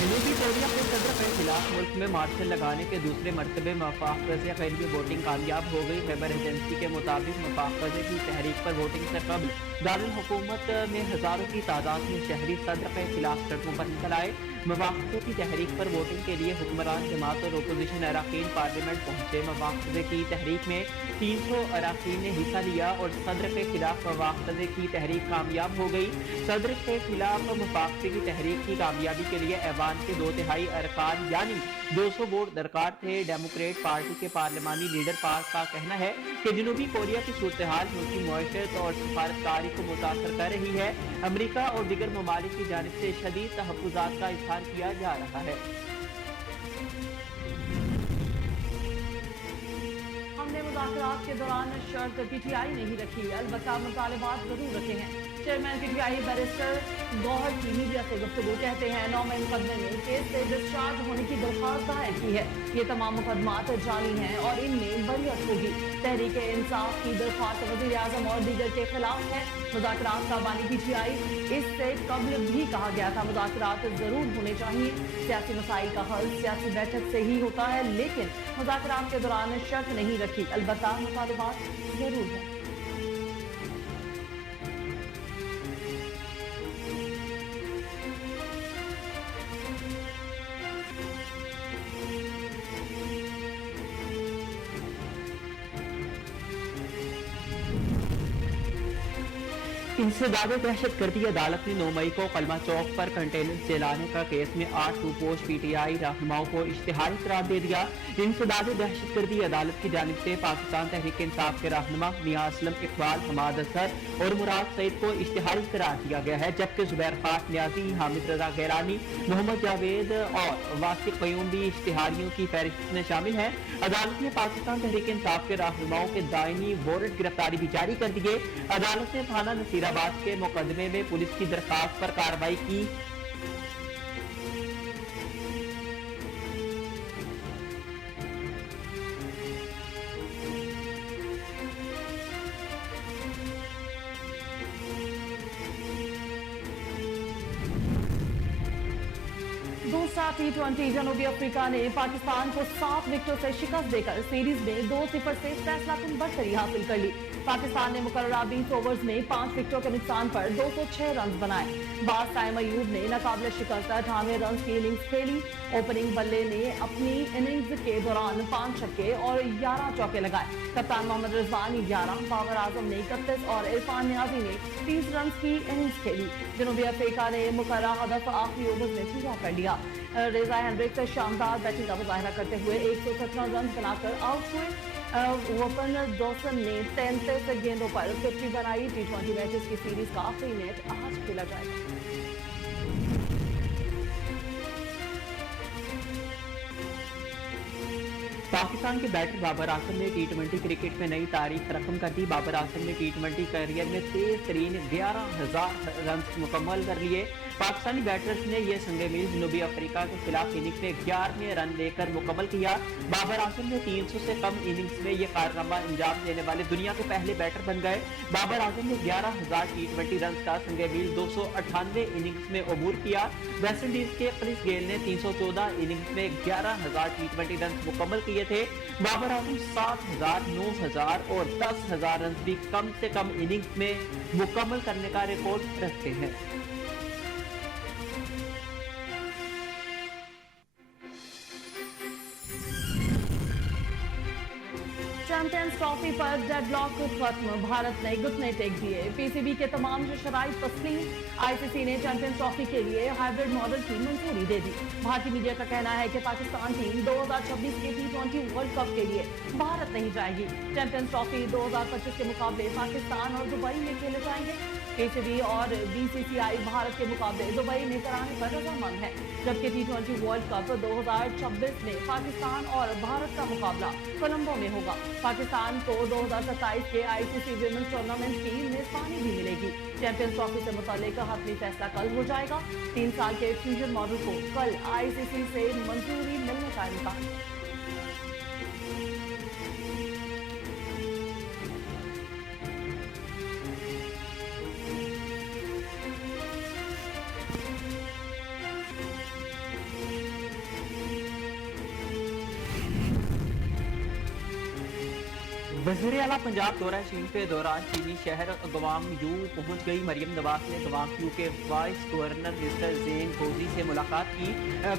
जनूबी कोरिया के सदर के खिलाफ मुल्क में मार्शल लगाने के दूसरे मरतबे मफाखजे से करीबी वोटिंग कामयाब हो गई। खैबर एजेंसी के मुताबिक मफाखजे की तहरीक पर वोटिंग से कबल दारुल हुकूमत में हजारों की तादाद में शहरी सदर के खिलाफ सड़कों पर निकल आए। मफाखजे की तहरीक पर वोटिंग के लिए हुक्मरान जमात और अपोजिशन अरकान पार्लियामेंट पहुंचे। मफाखजे की तहरीक में 300 अरकान ने हिस्सा लिया और सदर के खिलाफ मफाखजे की तहरीक कामयाब हो गई। सदर के खिलाफ मफाखजे की तहरीक की कामयाबी के लिए ऐवान के 2/3 अरकान यानी 200 वोट दरकार थे। डेमोक्रेट पार्टी के पार्लिमानी लीडर पार्क का कहना है कि जनूबी कोरिया की सूरत हाल मुल्क की मईशत और सफारतकारी को मुतासर कर रही है। अमरीका और दीगर ममालिक की जानिब से शदीद तहफ़्फ़ुज़ात का इज़हार किया जा रहा है। हमने मुज़ाकरात के दौरान शर्त पीटीआई नहीं रखी, अलबत्ता मुतालबात जरूर रखे हैं। चेयरमैन पीटीआई बैरिस्टर गौहर की मीडिया से गुफ्तगू कहते हैं 9 मई मुकदमे में केस से डिस्चार्ज होने की दरख्वास्त दायर की है। ये तमाम मुकदमात जाली हैं और इनमें बरियत होगी। तहरीक इंसाफ की दरख्वास्त वज़ीर आज़म और दीगर के खिलाफ है। मुज़ाकरात का बानी पीटीआई। इससे कबल भी कहा गया था मुज़ाकरात जरूर होने चाहिए। सियासी मसाइल का हल सियासी बैठक से ही होता है, लेकिन मुज़ाकरात के दौरान शर्त नहीं रखी, अलबत्ता मुतालबात जरूर है। इंसदाद दहशतगर्दी अदालत ने 9 मई को कलमा चौक पर कंटेनर जलाने का केस में 8 रूपोश पीटीआई रहनुमाओं को इश्तिहारी करार दे दिया। इंसदाद दहशतगर्दी अदालत की जानिब से पाकिस्तान तहरीक इंसाफ के रहनुमा मियां असलम इकबाल, हमाद असर और मुराद सईद को इश्तिहारी करार दिया गया है, जबकि जुबैर खान न्याजी, हामिद रजा गैरानी, मोहम्मद जावेद और वासिक कयूम भी इश्तिहारियों की फहरिस्त में शामिल हैं। अदालत ने पाकिस्तान तहरीक इंसाफ के रहनुमाओं के दायमी वारंट गिरफ्तारी भी जारी कर दिए। अदालत ने थाना नसीराबाद के मुकदमे में पुलिस की दरखास्त पर कार्रवाई की। दूसरा T20 जनूबी अफ्रीका ने पाकिस्तान को 7 विकेटों से शिकस्त देकर सीरीज में 2-0 से फैसलाकुन बढ़तरी हासिल कर ली। पाकिस्तान ने मुकर्ररा 20 ओवर्स में 5 विकेटों के नुकसान पर 206 रन बनाए। बाज टाइम अयूब ने नाकाबिल शिकस्त 98 रन की इनिंग्स खेली। ओपनिंग बल्ले ने अपनी इनिंग्स के दौरान 5 छक्के और 11 चौके लगाए। कप्तान मोहम्मद रिजवान 11, बाबर आजम ने 31 और इरफान नियाजी ने 30 रन की इनिंग्स खेली। जनूबी अफ्रीका ने मुकर्ररा हदफ आखिरी ओवर में पूरा कर लिया। रेजा हेनरिक से शानदार बैटिंग का मुजाहरा करते हुए 117 रन बनाकर आउट हुए। वोपन डॉसन ने 33 गेंदों पर 50 बनाई। T20 मैचेस की सीरीज का आखिरी मैच आज खेला जाएगा। पाकिस्तान के बैटर बाबर आजम ने T20 क्रिकेट में नई तारीख रकम कर दी। बाबर आजम ने T20 करियर में तेज तरीन 11,000 रन मुकम्मल कर लिए। पाकिस्तानी बैटर्स ने यह संगे मील जनूबी अफ्रीका के खिलाफ इनिंग्स में 11वें रन लेकर मुकम्मल किया। बाबर आजम ने 300 से कम इनिंग्स में यह कारनामा अंजाम देने वाले दुनिया के पहले बैटर बन गए। बाबर आजम ने 11,000 T20 रन का संगे मील 298 इनिंग्स में अबूर किया। वेस्टइंडीज के क्रिस गेल ने 314 इनिंग्स में 11,000 T20 रन मुकम्मल किए थे। बाबर आजम 7,000, 9,000 और 10,000 रन भी कम से कम इनिंग्स में मुकम्मल करने का रिकॉर्ड रखते हैं। चैंपियंस ट्रॉफी पर डेडलॉक खत्म, भारत ने घुटने टेक दिए। पीसीबी के तमाम शराइत तस्लीम। आईसीसी ने चैंपियंस ट्रॉफी के लिए हाइब्रिड मॉडल की मंजूरी दे दी। भारतीय मीडिया का कहना है कि पाकिस्तान टीम 2026 के T20 वर्ल्ड कप के लिए भारत नहीं जाएगी। चैंपियंस ट्रॉफी 2025 के मुकाबले पाकिस्तान और दुबई में खेले जाएंगे। पीसीबी और बीसीसीआई भारत के मुकाबले दुबई में कराने पर रजामंद है, जबकि T20 वर्ल्ड कप 2026 में पाकिस्तान और भारत का मुकाबला कोलंबो में होगा। पाकिस्तान को 2027 के आईसीसी विमेंस टूर्नामेंट की मेजबानी भी मिलेगी। चैंपियंस ट्रॉफी से मुतालिक हतमी फैसला कल हो जाएगा। 3 साल के फ्यूजन मॉडल को कल आईसीसी से मंजूरी मिलने का इम्कान। वज़ीर आला पंजाब दौरा चीन के दौरान चीनी शहर ग्वांगजू पहुंच गई मरियम नवाज ने ग्वांगजू के वाइस गवर्नर मिस्टर ज़ेन घोजी से मुलाकात की।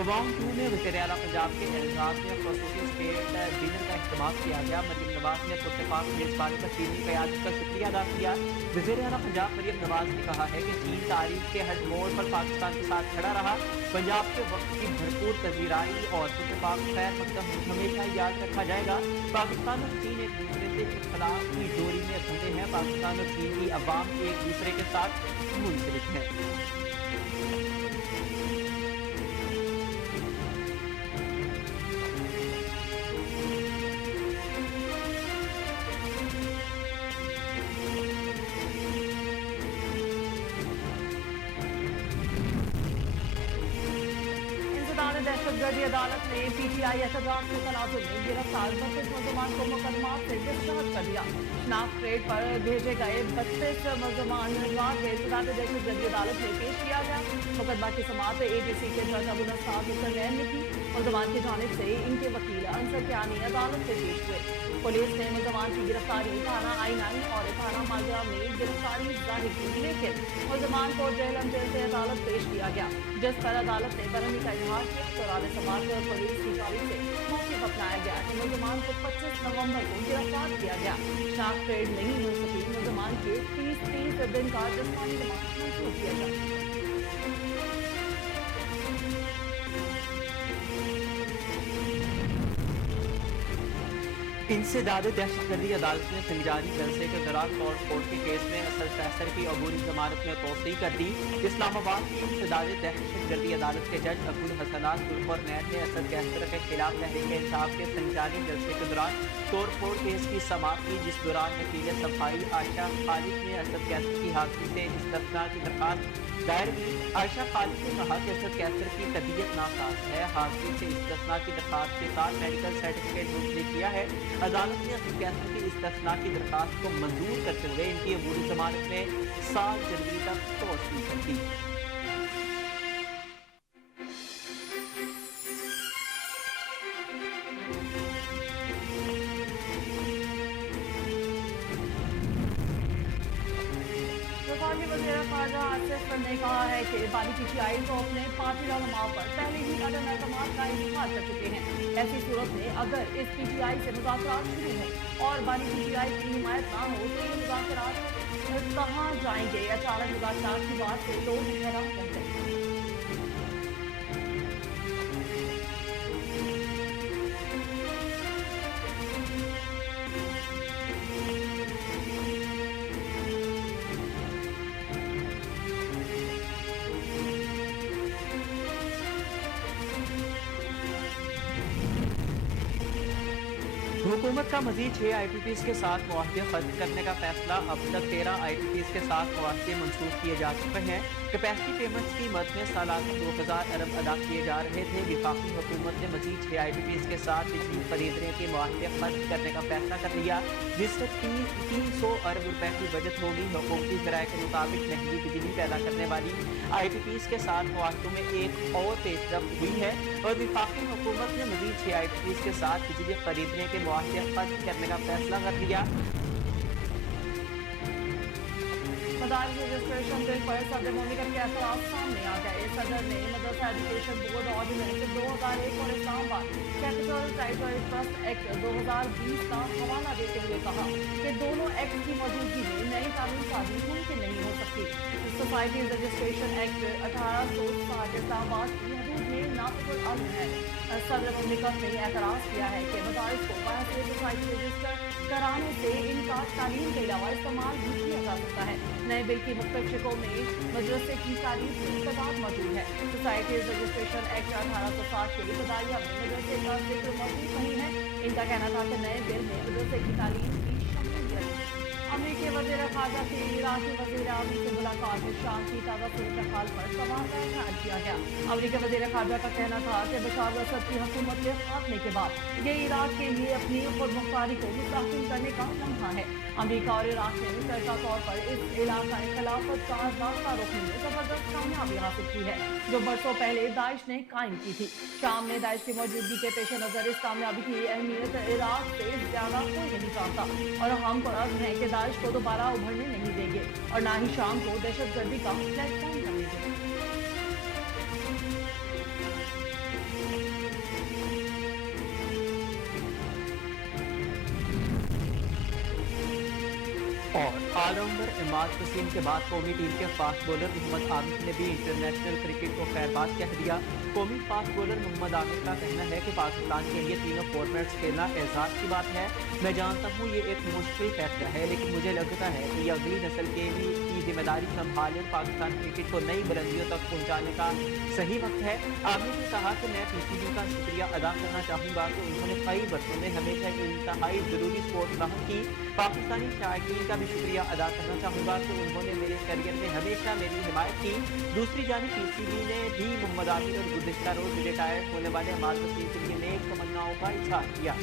ग्वांगजू में वज़ीर आला पंजाब के एजाज़ में खसूसी स्टेट डिनर का इख्तिताम किया गया। मरियम नवाज ने पुरतपाक मेज़बानी पर चीनी क़यादत का शुक्रिया अदा किया। वज़ीर आला पंजाब मरियम नवाज ने कहा है कि चीन तारीख के हर मोड़ पर पाकिस्तान के साथ खड़ा रहा। पंजाब के वक्त की भरपूर पजीराई और पुरतपाक खैर मकदम हमेशा याद रखा जाएगा। पाकिस्तान और चीन एक दूसरे से इख्तिलाफ की डोरी में बंधे हैं। पाकिस्तान और चीन की अवाम एक दूसरे के साथ मुंसलिक है। दहशतगर्दी अदालत ने पीटीआई एहतजाज के तनाजुर में गिरफ्तार 32 मुलजमान को मुकदमात से डिस्चार्ज कर दिया। शनाख्त ट्रेड पर भेजे गए 32 मुलजमान दहशतगर्दी अदालत में पेश किया गया। मुकदमा की समाअत एटीसी के जज अबू नस्सार मुकर्रर ने की। मुलजमान की जानिब से इनके वकील अंसर क्यानी अदालत से पेश हुए। पुलिस ने मुलजमान की गिरफ्तारी थाना आई-9 और थाना मालवा में गिरफ्तारी जाहिर की, लेकिन मुलजमान को जेहलम जेल से अदालत पेश किया गया, जिस पर अदालत ने बरहमी का इजहार किया। दौरान समात और पुलिस की जानिब से मौके पर अपनाया गया कि मुलजमान को 25 नवंबर को गिरफ्तार किया गया। शनाख्त ट्रेड नहीं हो सकी। मुलजमान के 30 दिन का जिस्मानी रिमांड मंजूर किया गया। इंसदाद दहशतगर्दी अदालत ने संजारी जलसे के दौरान तोड़ के केस में असद कैसर की अबूरी जमानत में तोसी कर दी। इस्लामाबाद की इंसदाद दहशतगर्दी अदालत के जज अब्दुल हसनात गुलफरनैन ने असद कैसर के खिलाफ तहरीक इंसाफ के संजारी जलसे के दौरान तोड़ केस की समाअत की, जिस दौरान वकील सफाई आयशा खालिद ने असद कैसर की हाजिरी से इस्तिस्ना की दरखास्त दायर की। आयशा खालिद ने कहा कि असद कैसर की तबीयत नासाज है। हाजिरी से इस्तिस्ना की दरखास्त के साथ मेडिकल सर्टिफिकेट मुंसलिक किया है। अदालत ने असद कैसर की इस्तिस्ना की दरखास्त को मंजूर करते हुए इनकी अबूरी जमानत में 7 जनवरी तक तोसी कर दी। ने कहा है कि बानी पीटीआई को अपने पार्टी रहनुमाओं पर पहले ही अदम एतमाद का इजहार कर चुके हैं। ऐसी सूरत में अगर इस पीटीआई से मुज़ाकरात शुरू हो और बानी पीटीआई की हिमायत ना हो तो ये मुज़ाकरात कहाँ जाएंगे। अचानक मुज़ाकरात की बात से लोग हैरान रह गए। हुकूमत का मजीद 6 IPPs के साथ मुआहदे खत्म करने का फैसला। अब तक 13 IPPs के साथ मुआहदे मंसूख किए जा चुके हैं। कैपेसिटी पेमेंट्स की मद में सालाना 2000 अरब अदा किए जा रहे थे। वफाकी हुकूमत ने मजीद 6 IPPs के साथ बिजली खरीदने के मुआहदे खत्म करने का फैसला कर लिया, जिससे 300 अरब रुपए की बचत होगी। हुकूमती ज़राए के मुताबिक महंगी बिजली पैदा करने वाली IPPs के साथ मुआहदों में एक और पेशरफ्त हुई है और वफाकी हुकूमत ने मजीद 6 IPPs के साथ बिजली खरीदने के मुआहदे खत्म करने का फैसला कर लिया। मदारस रजिस्ट्रेशन बिल पर सदर मुमलिकत के एतराज़ सामने आ गए। सदर ने मदरसा एजुकेशन बोर्ड ऑर्डिनेंस 2001 और Islamabad capital territory trust act 2020 का हवाला देते हुए कहा कि दोनों एक्ट की मौजूदगी में नई कानून साजी मुमकिन नहीं हो सकती। सोसाइटीज रजिस्ट्रेशन एक्ट 1860 इस्लामाबाद की हदूद में नाफिजुल अमल है। सदर मुमलिकत ने एतराज़ किया है कि मदारस को बाहर सोसाइटी रजिस्टर कराने से इनका तालीम के अलावा इस्तेमाल भी किया जा सकता है। नए बिल की मुख्तलिफ शिकों में मदरसे की तारीफ की इस्तदाद मौजूद है। सोसाइटीज रजिस्ट्रेशन एक्ट 1860 के इब्तदाइया में मदरसे का जिक्र मौजूद नहीं है। इनका कहना था कि नए बिल में मदरसे की तालीम की शमूलियत अमेरिकी वज़ीर ख़ारजा की इराक़ी वज़ीर आज़म से मुलाकात में शाम की ताज़ा सूरत हाल पर सवाल का इज़हार किया गया। अमेरिकी वज़ीर ख़ारजा का कहना था कि बशार असद की हुकूमत के खात्मे के बाद ये इराक़ के लिए अपनी खुदमुख्तारी को मुस्तहकम करने का लम्हा है। अमेरिका और इराक़ ने मुश्तरका तौर पर इस इलाक़ाई खिलाफत का रास्ता रोकने में ज़बरदस्त कामयाबी हासिल की है, जो बरसों पहले दाइश ने कायम की थी। शाम में दाइश की मौजूदगी के पेश नज़र इस कामयाबी की अहमियत इराक़ से ज़्यादा कोई नहीं जानता और हम पुरअज़्म हैं कि दाइश को दोबारा उभरने नहीं देंगे और ना ही शाम को दहशतगर्दी का प्लेटफॉर्म करने देंगे। और ऑलराउंडर इमाद वसीम के बाद कौमी टीम के फास्ट बॉलर मोहम्मद आमिर ने भी इंटरनेशनल क्रिकेट को खैरबाद कह दिया। कौमी फास्ट बॉलर मोहम्मद आमिर का कहना है कि पाकिस्तान के लिए तीनों फॉर्मेट्स खेलना एहसास की बात है। मैं जानता हूँ ये एक मुश्किल फैसला है, लेकिन मुझे लगता है कि ये अगली नस्ल के लिए की जिम्मेदारी संभाले और पाकिस्तान क्रिकेट को नई बुलंदियों तक पहुँचाने का सही वक्त है। आमिर ने कहा कि मैं PCB का शुक्रिया अदा करना चाहूँगा कि उन्होंने कई वर्षों में हमेशा इंतहाई ज़रूरी स्पोर्ट फ्राहम की। पाकिस्तानी शायकीन का भी शुक्रिया अदा करना चाहूँगा कि उन्होंने मेरे करियर में हमेशा मेरी हिमायत की। दूसरी जानिब PCB ने भी मोहम्मद आमिर और गुज़िश्ता रोज़ रिटायर्ड होने वाले इमाद वसीम के लिए नेक तमन्नाओं का इज़हार किया।